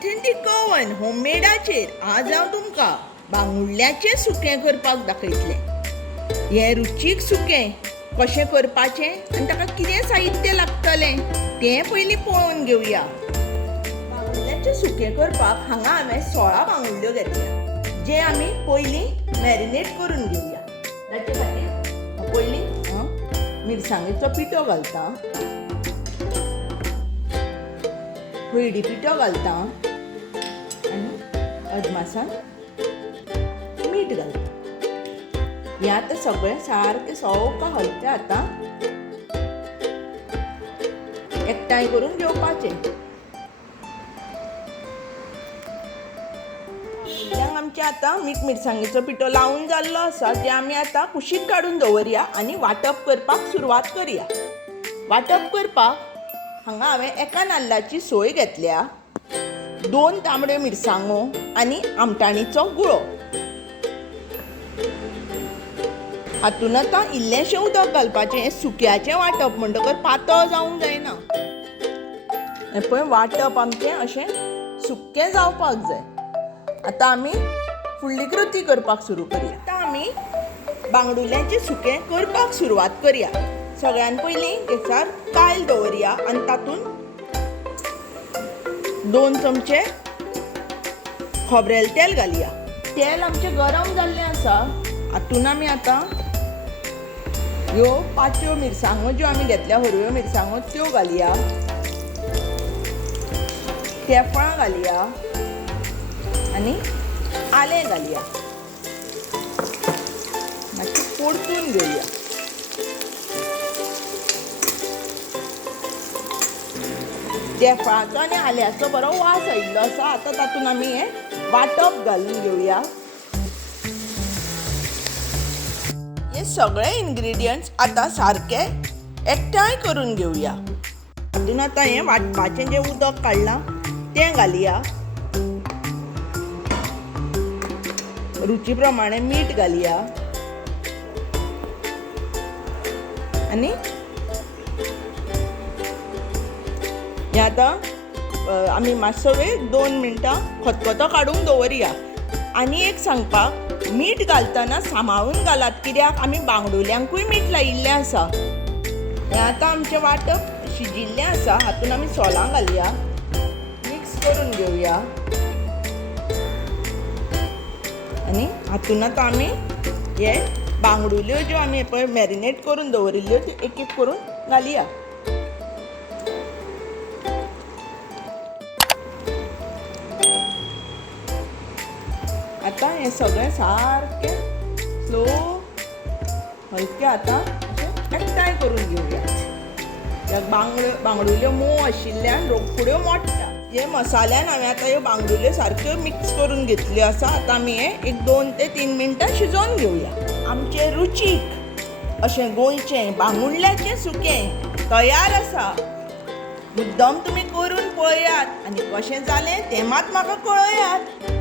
ऑथेंटीक गोवन होममेडाचेर आज हांव तुमकां बांगुल्ल्याचें सुकें करपाक दाखयतलें। हें रुचीक सुकें कशें करपाचें आनी ताका कितें साहित्य लागतलें तें पयलीं पळोवन घेवया। बांगुल्ल्याचें सुकें करपाक हांगा हांवें 16 बांगुल्ल्यो घेतल्या, जे आमी पयलीं मॅरिनेट करून घेवया। ताचे खातीर पयलीं मिरसांगेचो पिठो घालता, हळदी पिठो घालता आनी अदमासान मीठ घालता। हें आतां सगळें सारकें सवकां हलकें आतां एकठांय करून घेवपाचें। आमचें आतां मीठ मिरसांगेचो पिठो लावून जाल्लो आसा, जे आमी आतां कुशीक काडून दवरया आनी वांटप करपाक सुरवात करया। वांटप करपाक हांगा हांवें एका नाल्लाची सोय घेतल्या, 2 तांबड्यो मिरसांगो आनी आमटाणीचो गुळो। हातूंत आतां इल्लेंशें उदक घालपाचें। सुक्याचें वांटप म्हणटकर पातळ जावंक जायना। हें पळय वांटप आमचें अशें सुक्कें जावपाक जाय। आतां आमी फुडली कृती करपाक सुरू करया। आतां आमी बांगडुल्ल्याचें सुकें करपाक सुरवात करया। सगळ्यान पयलीं गॅसार कायल दवरया आनी तातूंत 2 चमचे खोबरेल तेल घालया। तेल आमचें गरम जाल्लें आसा, हातूंत आमी आतां ह्यो 5 मिरसांगो ज्यो आमी घेतल्या, हरव्यो मिरसांगो त्यो घालया, तेफळां घालया आनी आलें घालया। मातशें परतून घेवया। तेफळाचो आनी आल्याचो बरो वास आयिल्लो आसा। आतां तातूंत आमी हें वांटप घालून घेवया। हे सगळे इन्ग्रेडियंट्स आतां सारके एकठांय करून घेवया। हातूंत आतां हें वांटपाचें जें उदक काडलां तें घालया, रुची प्रमाणे मीठ घालया आनी हें आतां आमी मातसो वेळ 2 मिनटां खतखतो काडून दवरया। आनी एक सांगपाक, मीठ घालतना सांबाळून घालात, कित्याक आमी बांगडुल्यांकूय मीठ लायिल्लें आसा। हें आतां आमचें वांटप शिजिल्लें आसा। हातूंत आमी सोलां घालया, मिक्स करून घेवया आनी हातूंत आतां आमी हे बांगडुल्यो ज्यो आमी पळय मॅरिनेट करून दवरिल्ल्यो त्यो एक एक करून घालया। आतां हें सगळें सारकें स्लो हलकें आतां एकठांय करून घेवया। ह्या बांगडुल्यो मोव आशिल्ल्यान रोखड्यो मोडटा। हे मसाल्यान हांवें आतां ह्यो बांगडुल्यो सारक्यो मिक्स करून घेतल्यो आसा। आतां आमी हें 1-2 ते 3 मिनटां शिजोवन घेवया। आमचें रुचीक अशें गोंयचें बांगुल्ल्याचें सुकें तयार आसा। मुद्दम तुमी करून पळयात आनी कशें जालें तें मात म्हाका कळयात।